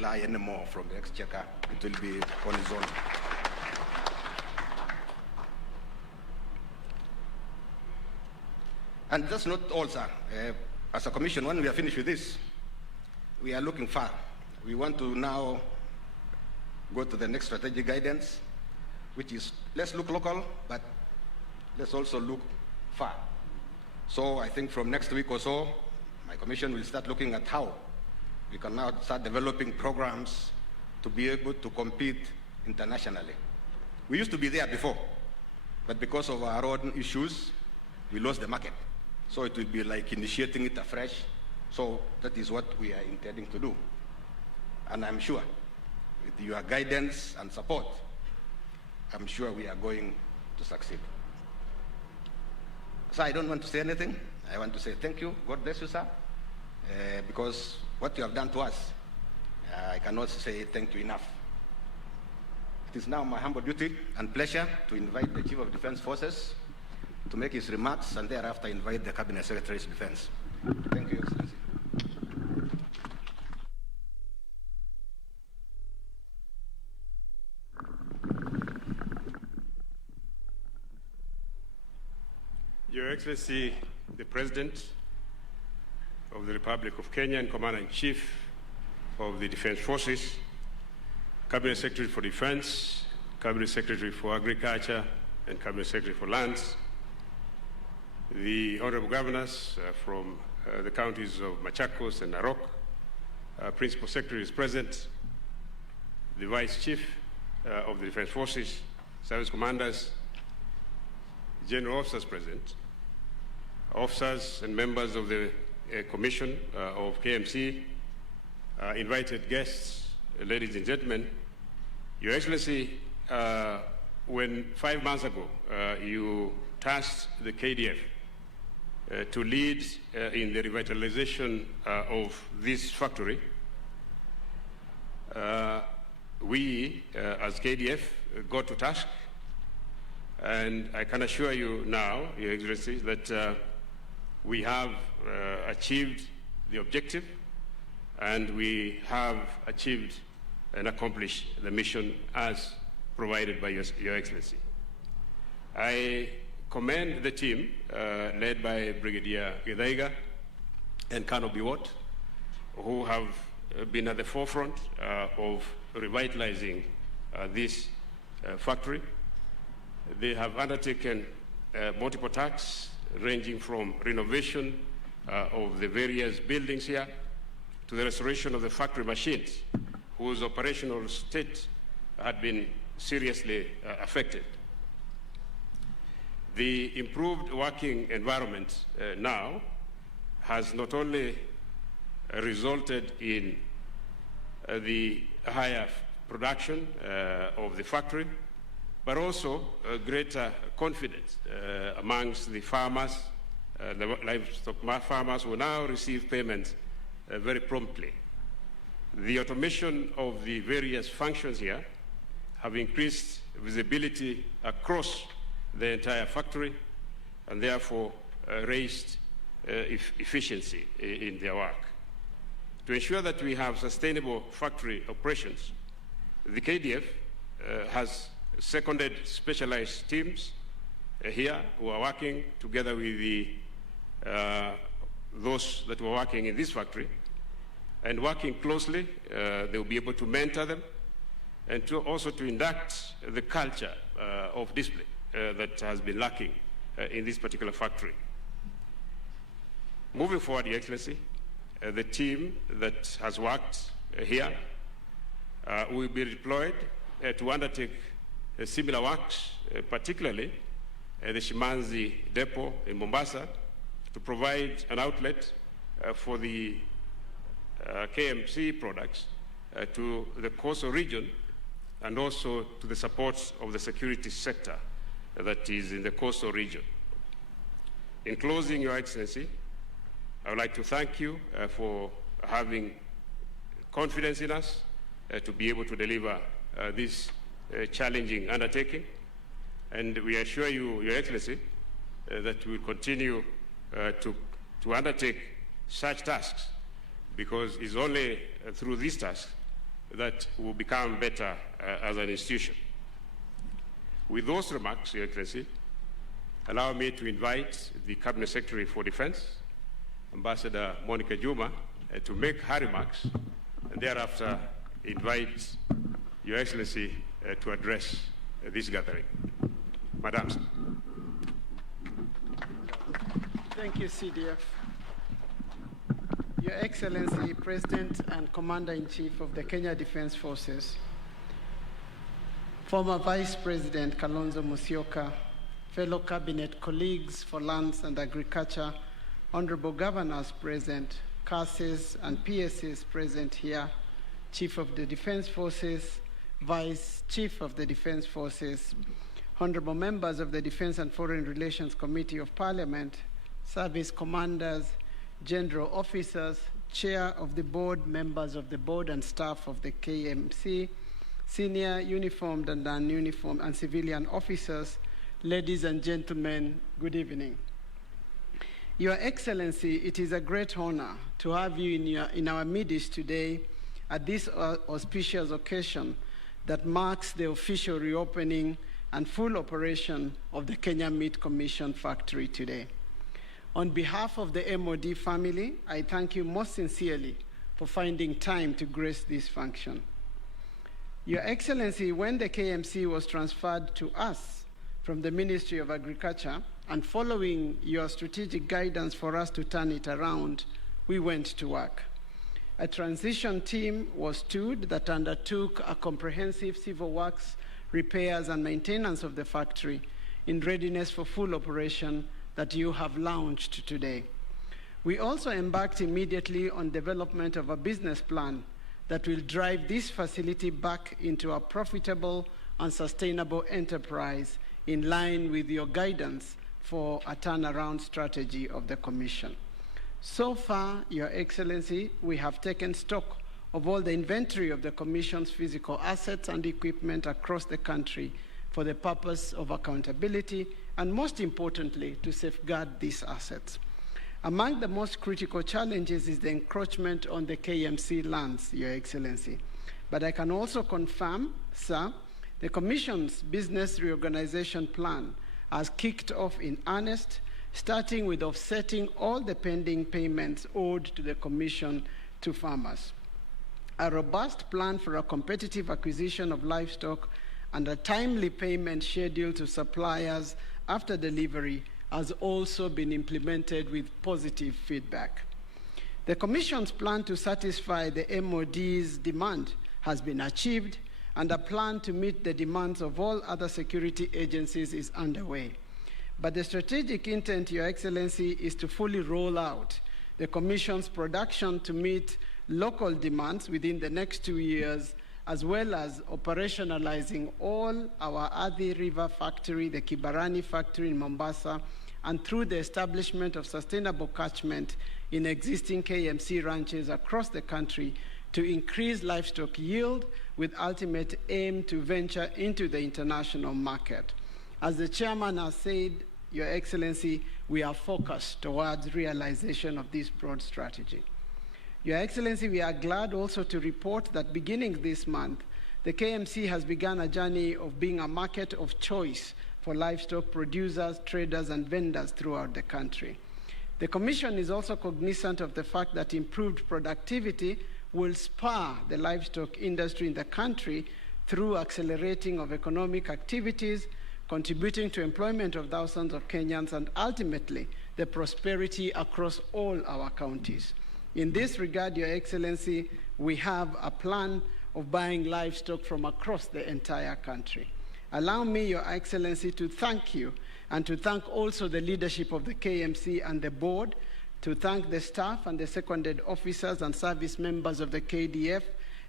rely anymore from the exchequer. It will be on its own. And that's not all, sir. As a commission, when we are finished with this, we are looking far. We want to now go to the next strategic guidance, which is, let's look local, but let's also look far. So I think from next week or so, my commission will start looking at how we can now start developing programs to be able to compete internationally. We used to be there before, but because of our own issues, we lost the market. So it will be like initiating it afresh. So that is what we are intending to do. And I'm sure, with your guidance and support, I'm sure we are going to succeed. So I don't want to say anything. I want to say thank you. God bless you, sir. Because what you have done to us, I cannot say thank you enough. It is now my humble duty and pleasure to invite the Chief of Defense Forces to make his remarks, and thereafter invite the Cabinet Secretary's Defense. Thank you, Excellency. Your Excellency, the President of the Republic of Kenya and Commander-in-Chief of the Defense Forces, Cabinet Secretary for Defense, Cabinet Secretary for Agriculture, and Cabinet Secretary for Lands, the Honorable Governors from the counties of Machakos and Narok, Principal Secretary is present, the Vice Chief of the Defense Forces, Service Commanders, General Officers present, officers and members of the Commission of KMC, invited guests, ladies and gentlemen. Your Excellency, when 5 months ago you tasked the KDF to lead in the revitalization of this factory, we, as KDF, got to task, and I can assure you now, Your Excellency, that we have achieved the objective, and we have achieved and accomplished the mission as provided by Your Excellency. I commend the team led by Brigadier Githaiga and Colonel Biwott, who have been at the forefront of revitalizing this factory. They have undertaken multiple tasks ranging from renovation of the various buildings here to the restoration of the factory machines, whose operational state had been seriously affected. The improved working environment now has not only resulted in the higher production of the factory, but also greater confidence amongst the farmers. The livestock farmers will now receive payments very promptly. The automation of the various functions here have increased visibility across the entire factory and therefore raised efficiency in their work. To ensure that we have sustainable factory operations, the KDF has seconded specialized teams here who are working together with those that were working in this factory, and working closely, they will be able to mentor them and also to induct the culture of discipline that has been lacking in this particular factory. Moving forward, Your Excellency, the team that has worked here will be deployed to undertake similar works, particularly the Shimanzi depot in Mombasa, to provide an outlet for the KMC products to the coastal region and also to the support of the security sector that is in the coastal region. In closing, Your Excellency, I would like to thank you for having confidence in us to be able to deliver this challenging undertaking. And we assure you, Your Excellency, that we will continue to undertake such tasks, because it's only through these tasks that will become better as an institution. With those remarks, Your Excellency, allow me to invite the Cabinet Secretary for Defense, Ambassador Monica Juma, to make her remarks, and thereafter invite Your Excellency to address this gathering. Madam. Thank you, CDF. Your Excellency, President and Commander-in-Chief of the Kenya Defense Forces, former Vice President Kalonzo Musyoka, fellow Cabinet colleagues for Lands and Agriculture, Honorable Governors present, CASs and PSs present here, Chief of the Defense Forces, Vice Chief of the Defense Forces, Honorable members of the Defense and Foreign Relations Committee of Parliament, service commanders, general officers, chair of the board, members of the board and staff of the KMC, senior uniformed and non-uniformed and civilian officers, ladies and gentlemen, good evening. Your Excellency, it is a great honor to have you in our midst today at this auspicious occasion that marks the official reopening and full operation of the Kenya Meat Commission factory today. On behalf of the MOD family, I thank you most sincerely for finding time to grace this function. Your Excellency, when the KMC was transferred to us from the Ministry of Agriculture, and following your strategic guidance for us to turn it around, we went to work. A transition team was stood that undertook a comprehensive civil works, repairs, and maintenance of the factory in readiness for full operation that you have launched today. We also embarked immediately on development of a business plan that will drive this facility back into a profitable and sustainable enterprise in line with your guidance for a turnaround strategy of the Commission. So far, Your Excellency, we have taken stock of all the inventory of the Commission's physical assets and equipment across the country for the purpose of accountability and, most importantly, to safeguard these assets. Among the most critical challenges is the encroachment on the KMC lands, Your Excellency. But I can also confirm, sir, the Commission's business reorganization plan has kicked off in earnest, starting with offsetting all the pending payments owed to the Commission to farmers. A robust plan for a competitive acquisition of livestock and a timely payment schedule to suppliers after delivery has also been implemented with positive feedback. The Commission's plan to satisfy the MOD's demand has been achieved, and a plan to meet the demands of all other security agencies is underway. But the strategic intent, Your Excellency, is to fully roll out the Commission's production to meet local demands within the next 2 years, as well as operationalizing all our Athi River factory, the Kibarani factory in Mombasa, and through the establishment of sustainable catchment in existing KMC ranches across the country to increase livestock yield with ultimate aim to venture into the international market. As the chairman has said, Your Excellency, we are focused towards realization of this broad strategy. Your Excellency, we are glad also to report that beginning this month, the KMC has begun a journey of being a market of choice for livestock producers, traders, and vendors throughout the country. The Commission is also cognizant of the fact that improved productivity will spur the livestock industry in the country through accelerating of economic activities, contributing to employment of thousands of Kenyans, and ultimately the prosperity across all our counties. In this regard, Your Excellency, we have a plan of buying livestock from across the entire country. Allow me, Your Excellency, to thank you and to thank also the leadership of the KMC and the board, to thank the staff and the seconded officers and service members of the KDF,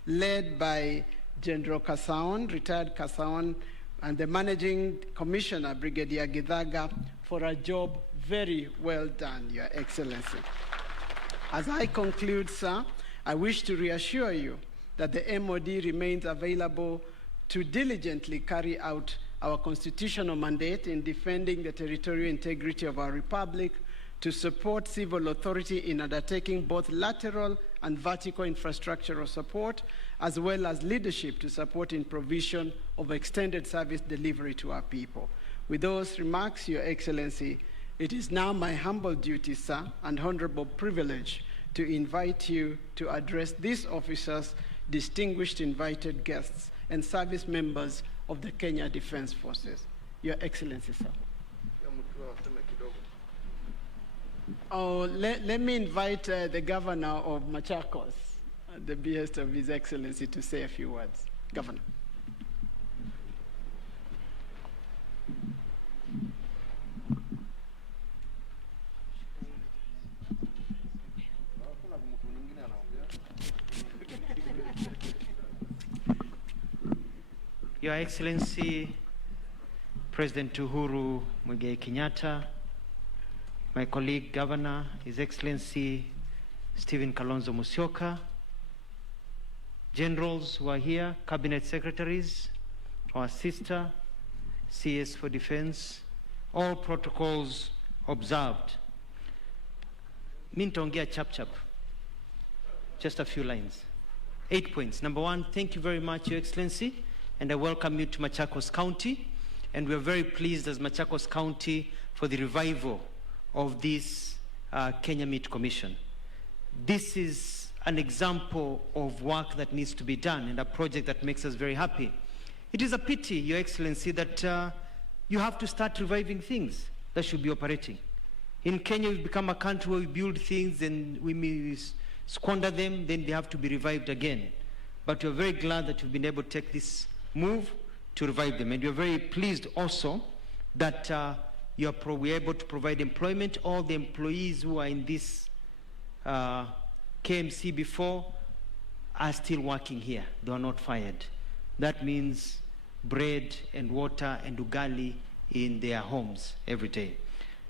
led by General Kasaon, retired Kasaon, and the Managing Commissioner, Brigadier Githaga, for a job very well done, Your Excellency. As I conclude, sir, I wish to reassure you that the MOD remains available to diligently carry out our constitutional mandate in defending the territorial integrity of our republic, to support civil authority in undertaking both lateral and vertical infrastructural support, as well as leadership to support in provision of extended service delivery to our people. With those remarks, Your Excellency, it is now my humble duty, sir, and honorable privilege to invite you to address these officers, distinguished invited guests, and service members of the Kenya Defense Forces. Your Excellency, sir. Oh, let me invite the Governor of Machakos, at the behest of His Excellency, to say a few words. Governor. Your Excellency, President Uhuru Kenyatta, my colleague Governor, His Excellency Stephen Kalonzo Musyoka, generals who are here, cabinet secretaries, our sister, CS for Defense, all protocols observed. Mintongia chap chap. Just a few lines. 8 points. Number one, thank you very much, Your Excellency, and I welcome you to Machakos County. And we are very pleased as Machakos County for the revival of this Kenya Meat Commission. This is an example of work that needs to be done and a project that makes us very happy. It is a pity, Your Excellency, that you have to start reviving things that should be operating. In Kenya, we've become a country where we build things and we may squander them, then they have to be revived again. But we're very glad that you've been able to take this move to revive them. And we're very pleased also that we're able to provide employment. All the employees who are in this KMC before are still working here. They are not fired. That means bread and water and ugali in their homes every day.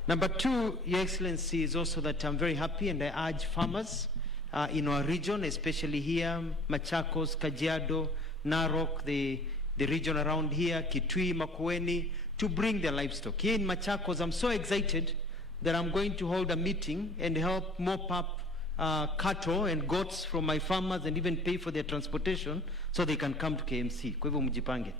Number two, Your Excellency, is also that I'm very happy, and I urge farmers in our region, especially here, Machakos, Kajiado, Narok, the region around here, Kitui, Makueni, to bring their livestock. Here in Machakos, I'm so excited that I'm going to hold a meeting and help mop up cattle and goats from my farmers and even pay for their transportation so they can come to KMC. Kwa hivyo mjipange.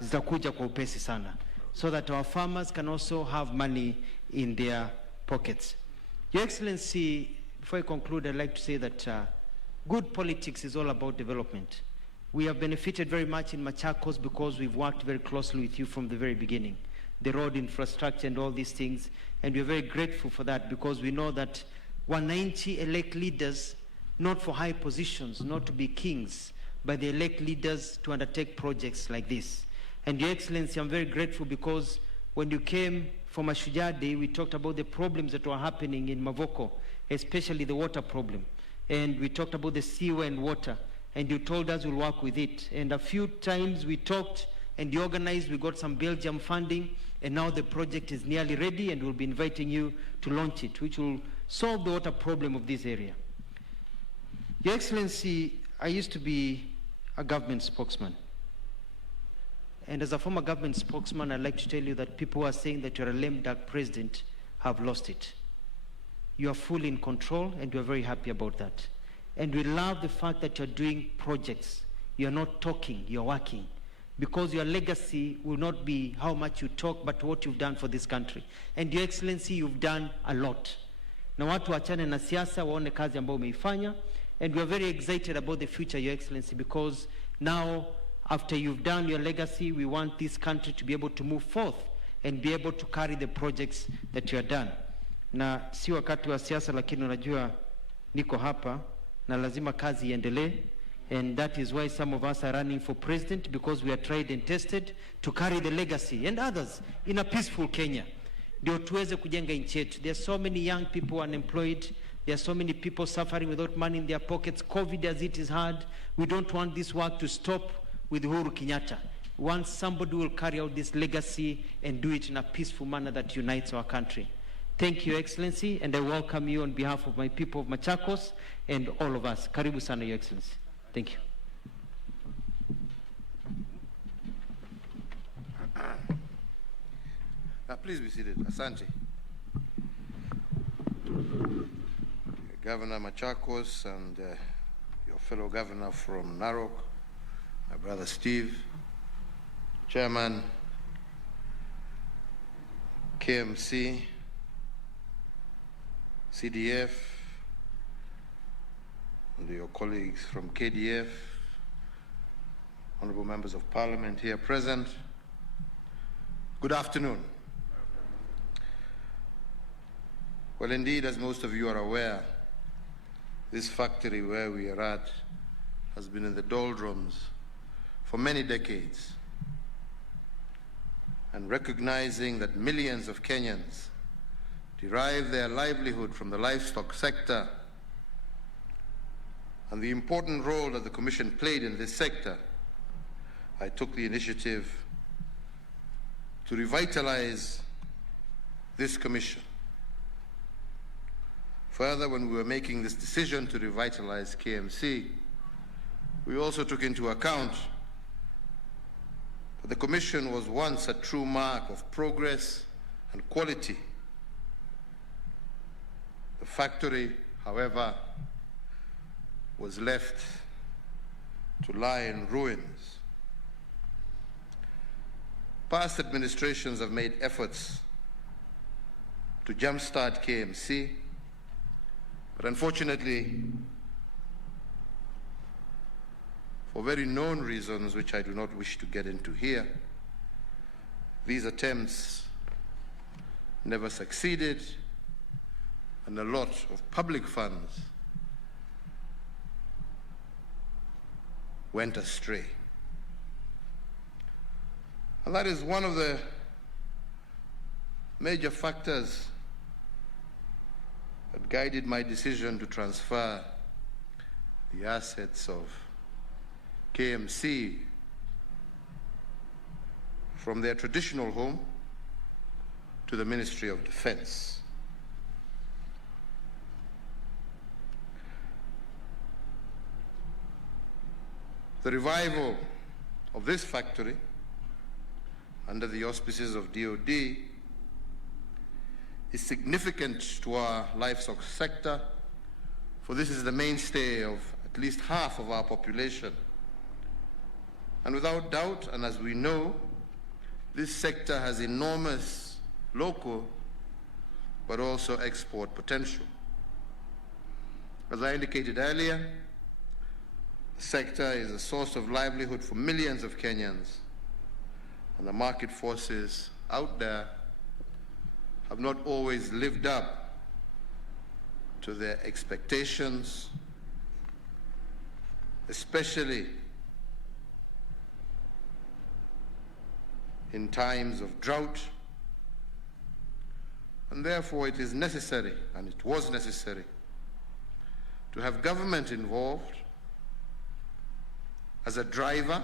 Zitakuja kwa upesi sana. So that our farmers can also have money in their pockets. Your Excellency, before I conclude, I'd like to say that good politics is all about development. We have benefited very much in Machakos because we've worked very closely with you from the very beginning. The road infrastructure and all these things. And we're very grateful for that because we know that 190 elect leaders, not for high positions, not to be kings, but they elect leaders to undertake projects like this. And Your Excellency, I'm very grateful because when you came for Mashujaa Day, we talked about the problems that were happening in Mavoko, especially the water problem. And we talked about the sewer and water. And you told us we'll work with it. And a few times we talked and you organized, we got some Belgium funding, and now the project is nearly ready, and we'll be inviting you to launch it, which will solve the water problem of this area. Your Excellency, I used to be a government spokesman. And as a former government spokesman, I'd like to tell you that people who are saying that you're a lame duck president have lost it. You are fully in control, and we're very happy about that. And we love the fact that you're doing projects. You're not talking, you're working. Because your legacy will not be how much you talk, but what you've done for this country. And Your Excellency, you've done a lot. Na watu wachane na siasa, waone kazi ambayo umeifanya. And we are very excited about the future, Your Excellency, because now, after you've done your legacy, we want this country to be able to move forth and be able to carry the projects that you have done. Na si wakati wa siasa, lakini unajua niko hapa na lazima kazi iendelee. And that is why some of us are running for president, because we are tried and tested to carry the legacy and others in a peaceful Kenya. Ndio tuweze kujenga nchi yetu. There are so many young people unemployed. There are so many people suffering without money in their pockets. COVID as it is hard. We don't want this work to stop with Uhuru Kenyatta. Once somebody will carry out this legacy and do it in a peaceful manner that unites our country. Thank you, Your Excellency, and I welcome you on behalf of my people of Machakos and all of us. Karibu sana, Your Excellency. Thank you. Please be seated. Asante. Governor Machakos and your fellow governor from Narok, my brother Steve, Chairman, KMC, CDF, and your colleagues from KDF, honorable members of parliament here present, good afternoon. Well, indeed, as most of you are aware, this factory where we are at has been in the doldrums for many decades. And recognizing that millions of Kenyans derive their livelihood from the livestock sector and the important role that the Commission played in this sector, I took the initiative to revitalize this Commission. Further, when we were making this decision to revitalize KMC, we also took into account that the Commission was once a true mark of progress and quality. The factory, however, was left to lie in ruins. Past administrations have made efforts to jumpstart KMC, but unfortunately, for very known reasons which I do not wish to get into here, these attempts never succeeded, and a lot of public funds went astray. And that is one of the major factors that guided my decision to transfer the assets of KMC from their traditional home to the Ministry of Defense. The revival of this factory under the auspices of DoD is significant to our livestock sector, for this is the mainstay of at least half of our population. And without doubt, and as we know, this sector has enormous local but also export potential. As I indicated earlier, the sector is a source of livelihood for millions of Kenyans, and the market forces out there have not always lived up to their expectations, especially in times of drought. And therefore it is necessary, and it was necessary, to have government involved as a driver,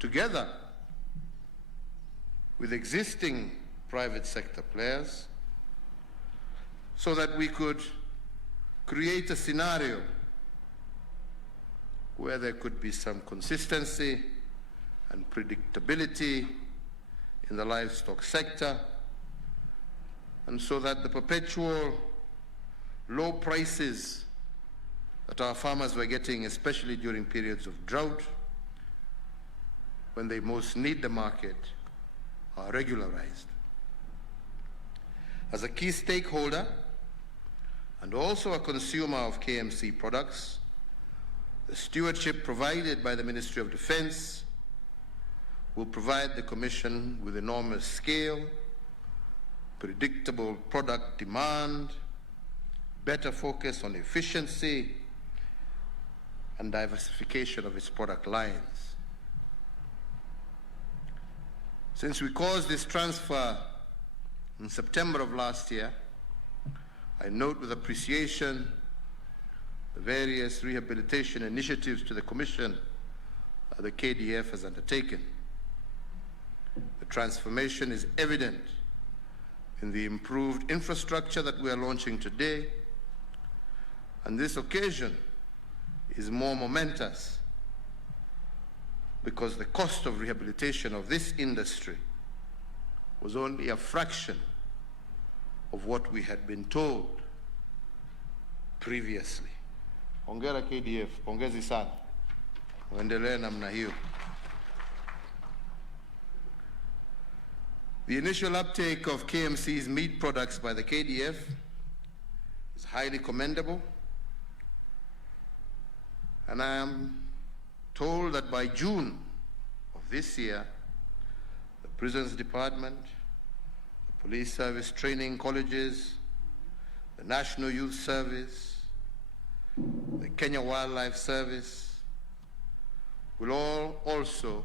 together with existing private sector players, so that we could create a scenario where there could be some consistency and predictability in the livestock sector, and so that the perpetual low prices that our farmers were getting, especially during periods of drought, when they most need the market, are regularized. As a key stakeholder and also a consumer of KMC products, the stewardship provided by the Ministry of Defense will provide the Commission with enormous scale, predictable product demand, better focus on efficiency, and diversification of its product lines. Since we caused this transfer in September of last year, I note with appreciation the various rehabilitation initiatives to the Commission the KDF has undertaken. The transformation is evident in the improved infrastructure that we are launching today, and this occasion is more momentous because the cost of rehabilitation of this industry was only a fraction of what we had been told previously. Hongera KDF, pongezi sana. Muendelee namna hiyo. The initial uptake of KMC's meat products by the KDF is highly commendable, and I am told that by June of this year, the Prisons Department, the Police Service Training Colleges, the National Youth Service, the Kenya Wildlife Service will all also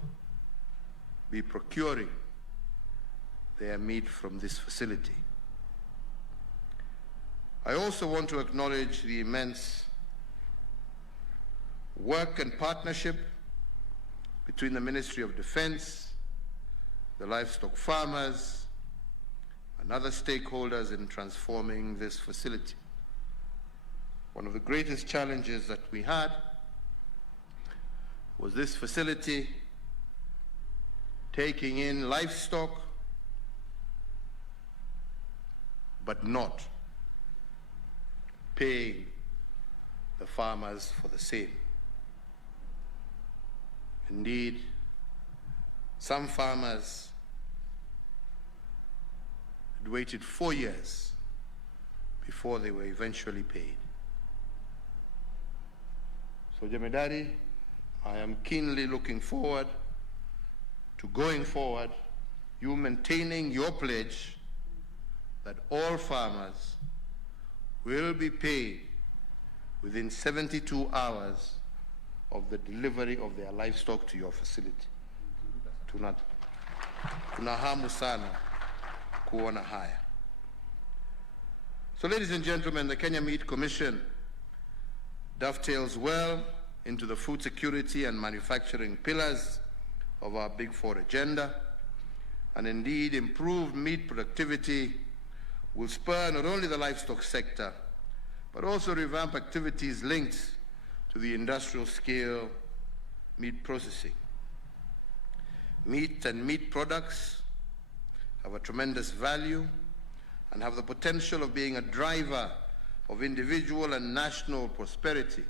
be procuring their meat from this facility. I also want to acknowledge the immense work and partnership between the Ministry of Defense, the livestock farmers, and other stakeholders in transforming this facility. One of the greatest challenges that we had was this facility taking in livestock, but not paying the farmers for the same. Indeed, some farmers had waited 4 years before they were eventually paid. So, Jemedari, I am keenly looking forward to going forward, you maintaining your pledge that all farmers will be paid within 72 hours of the delivery of their livestock to your facility. Tuna hamu sana kuona haya. So, ladies and gentlemen, the Kenya Meat Commission dovetails well into the food security and manufacturing pillars of our Big Four agenda, and indeed improved meat productivity will spur not only the livestock sector, but also revamp activities linked to the industrial scale meat processing. Meat and meat products have a tremendous value and have the potential of being a driver of individual and national prosperity.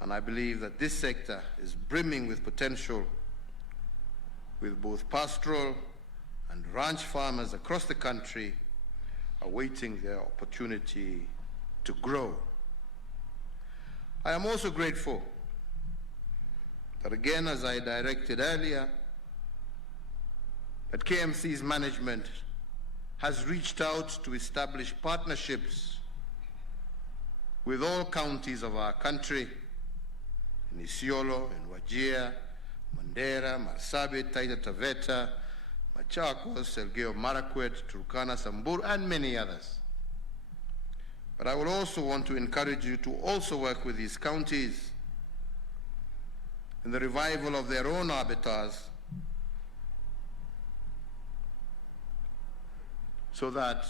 And I believe that this sector is brimming with potential, with both pastoral and ranch farmers across the country awaiting their opportunity to grow. I am also grateful that, again, as I directed earlier, that KMC's management has reached out to establish partnerships with all counties of our country, in Isiolo, in Wajir, Mandera, Marsabit, Taita Taveta, Machakos, Elgeyo Marakwet, Turkana, Samburu, and many others. But I will also want to encourage you to also work with these counties in the revival of their own abattoirs, so that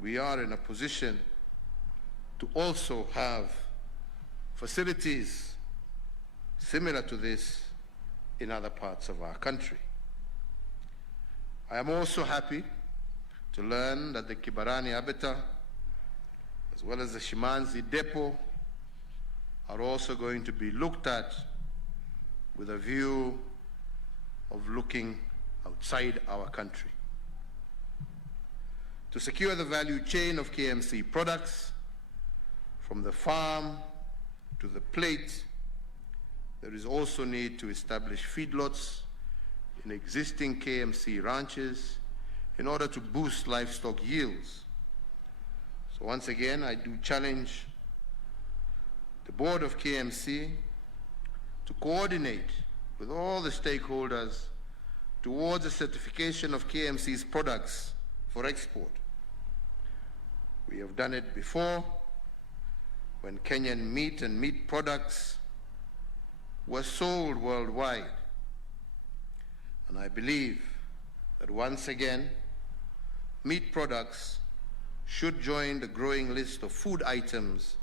we are in a position to also have facilities similar to this in other parts of our country. I am also happy to learn that the Kibarani Abattoir, as well as the Shimanzi Depot, are also going to be looked at with a view of looking outside our country. To secure the value chain of KMC products, from the farm to the plate, there is also need to establish feedlots in existing KMC ranches in order to boost livestock yields. So once again, I do challenge the board of KMC to coordinate with all the stakeholders towards the certification of KMC's products for export. We have done it before when Kenyan meat and meat products were sold worldwide. And I believe that once again, meat products should join the growing list of food items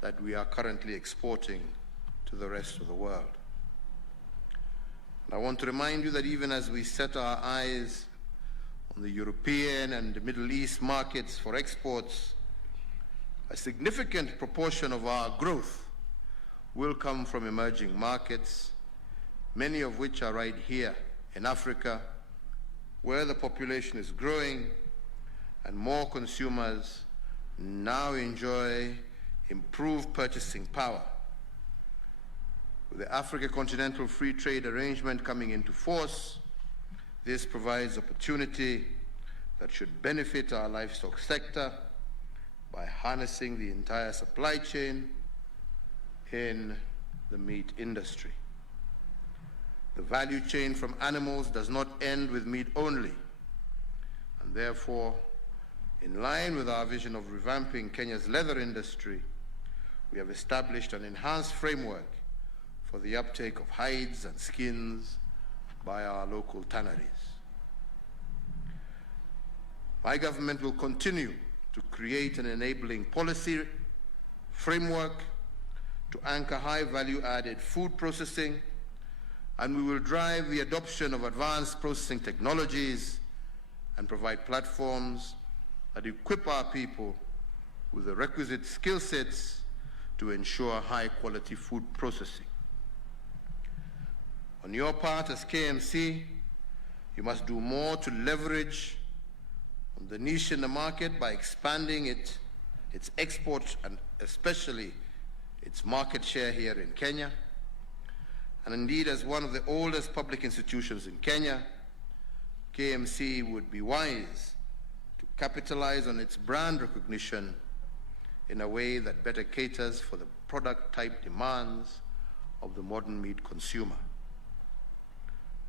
that we are currently exporting to the rest of the world. And I want to remind you that even as we set our eyes on on the European and the Middle East markets for exports, a significant proportion of our growth will come from emerging markets, many of which are right here in Africa, where the population is growing and more consumers now enjoy improved purchasing power. With the Africa Continental Free Trade Arrangement coming into force, this provides opportunity that should benefit our livestock sector by harnessing the entire supply chain in the meat industry. The value chain from animals does not end with meat only, and therefore, in line with our vision of revamping Kenya's leather industry, we have established an enhanced framework for the uptake of hides and skins by our local tanneries. My government will continue to create an enabling policy framework to anchor high value-added food processing, and we will drive the adoption of advanced processing technologies and provide platforms that equip our people with the requisite skill sets to ensure high-quality food processing. On your part as KMC, you must do more to leverage on the niche in the market by expanding its export and especially its market share here in Kenya. And indeed, as one of the oldest public institutions in Kenya, KMC would be wise to capitalize on its brand recognition in a way that better caters for the product type demands of the modern meat consumer.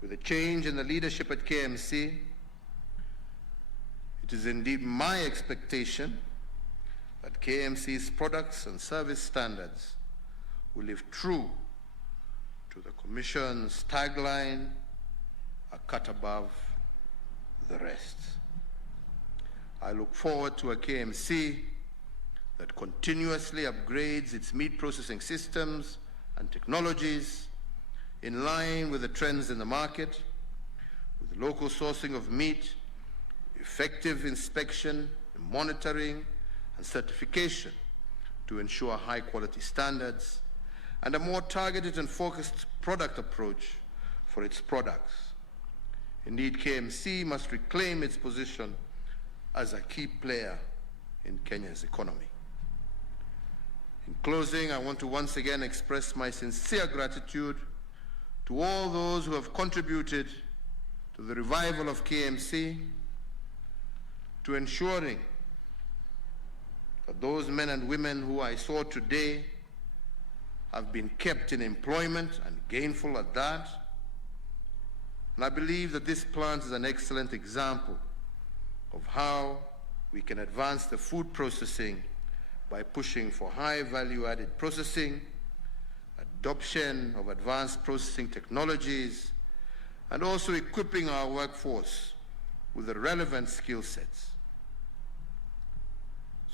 With a change in the leadership at KMC, it is indeed my expectation that KMC's products and service standards will live true to the Commission's tagline, "A cut above the rest." I look forward to a KMC that continuously upgrades its meat processing systems and technologies in line with the trends in the market, with local sourcing of meat, effective inspection, monitoring, and certification to ensure high-quality standards, and a more targeted and focused product approach for its products. Indeed, KMC must reclaim its position as a key player in Kenya's economy. In closing, I want to once again express my sincere gratitude to all those who have contributed to the revival of KMC, to ensuring that those men and women who I saw today have been kept in employment and gainful at that. And I believe that this plant is an excellent example of how we can advance the food processing by pushing for high value-added processing, adoption of advanced processing technologies, and also equipping our workforce with the relevant skill sets.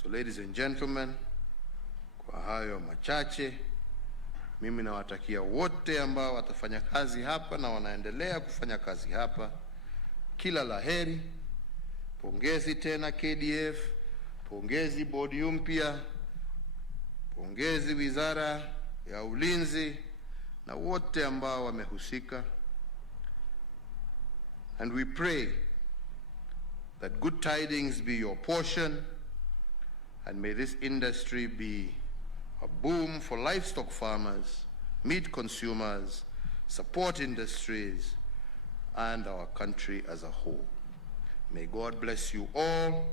So ladies and gentlemen, kwa hayo machache, mimi nawatakia wote ambao watafanya kazi hapa na wanaendelea kufanya kazi hapa kila laheri. Pongezi tena KDF, pongezi bodi mpya, pongezi Wizara ya Ulinzi na wote ambao wamehusika. And we pray that good tidings be your portion, and may this industry be a boom for livestock farmers, meat consumers, support industries, and our country as a whole. May God bless you all.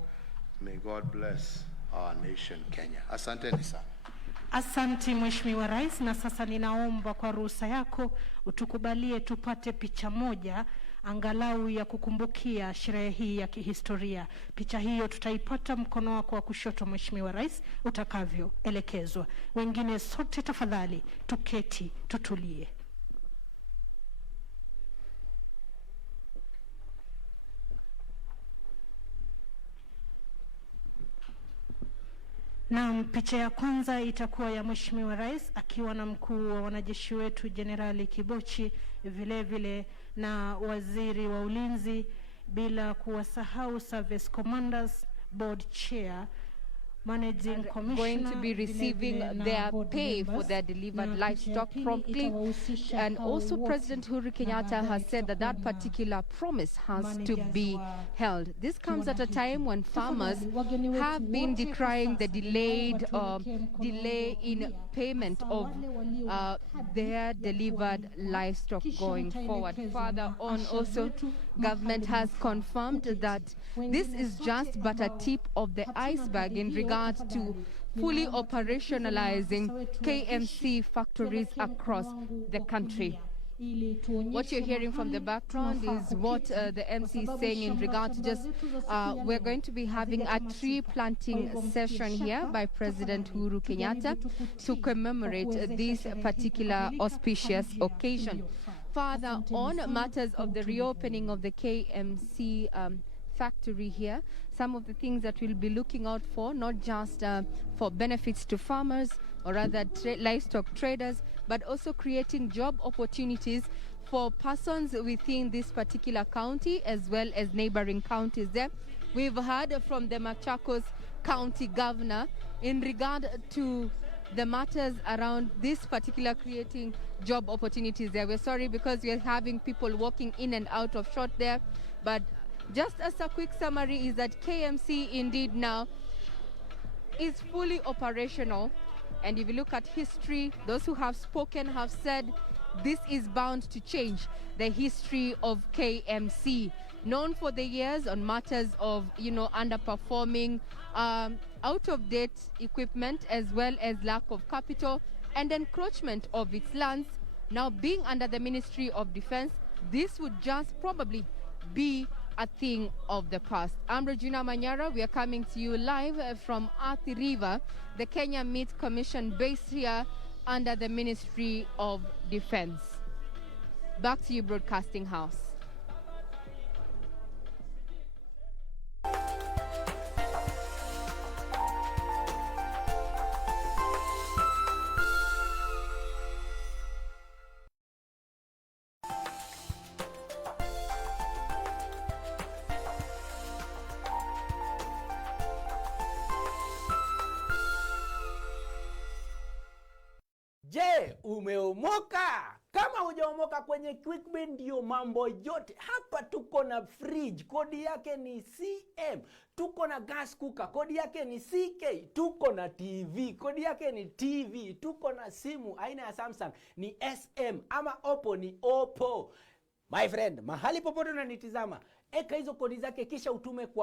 May God bless our nation, Kenya. Asanteni sana. Asante Mheshimiwa Rais, na sasa ninaomba kwa ruhusa yako utukubalie tupate picha moja angalau ya kukumbukia sherehe hii ya kihistoria. Picha hiyo tutaipata mkono wako wa kushoto Mheshimiwa Rais utakavyoelekezwa. Wengine sote tafadhali tuketi tutulie. Na picha ya kwanza itakuwa ya Mheshimiwa Rais akiwa na mkuu wa wanajeshi wetu Jenerali Kibochi, vile vile na waziri wa ulinzi bila kuwasahau Service Commanders Board Chair, Managing Commissioner, going to be receiving their pay for their delivered livestock promptly. And also President Uhuru Kenyatta has said that that particular promise has to be held. This comes at a time when farmers have been decrying the delay in payment of their delivered livestock going forward. Further on also, government has confirmed that this is just but a tip of the iceberg in regards to fully operationalizing KMC factories across the country. What you're hearing from the background is what the MC is saying in regard to just, we're going to be having a tree planting session here by President Uhuru Kenyatta to commemorate this particular auspicious occasion. Further on matters of the reopening of the KMC factory here, some of the things that we'll be looking out for, not just for benefits to farmers or other livestock traders, but also creating job opportunities for persons within this particular county as well as neighboring counties there. We've heard from the Machakos County Governor in regard to the matters around this particular creating job opportunities there. We're sorry because we're having people walking in and out of shot there, but just as a quick summary is that KMC indeed now is fully operational. And if you look at history, those who have spoken have said this is bound to change the history of KMC. Known for the years on matters of, underperforming, out-of-date equipment, as well as lack of capital and encroachment of its lands. Now being under the Ministry of Defense, this would just probably be a thing of the past. I'm Regina Manyara. We are coming to you live from Athi River, the Kenya Meat Commission based here under the Ministry of Defense. Back to you, Broadcasting House. Je, umeomoka? Kama hujaomoka kwenye QuickBin ndio mambo yote. Hapa tuko na fridge, kodi yake ni CM. Tuko na gas cooker, kodi yake ni CK. Tuko na TV, kodi yake ni TV. Tuko na simu aina ya Samsung ni SM, ama Oppo ni Oppo. My friend, mahali popote unanitizama, eka hizo kodi zake kisha utume kwa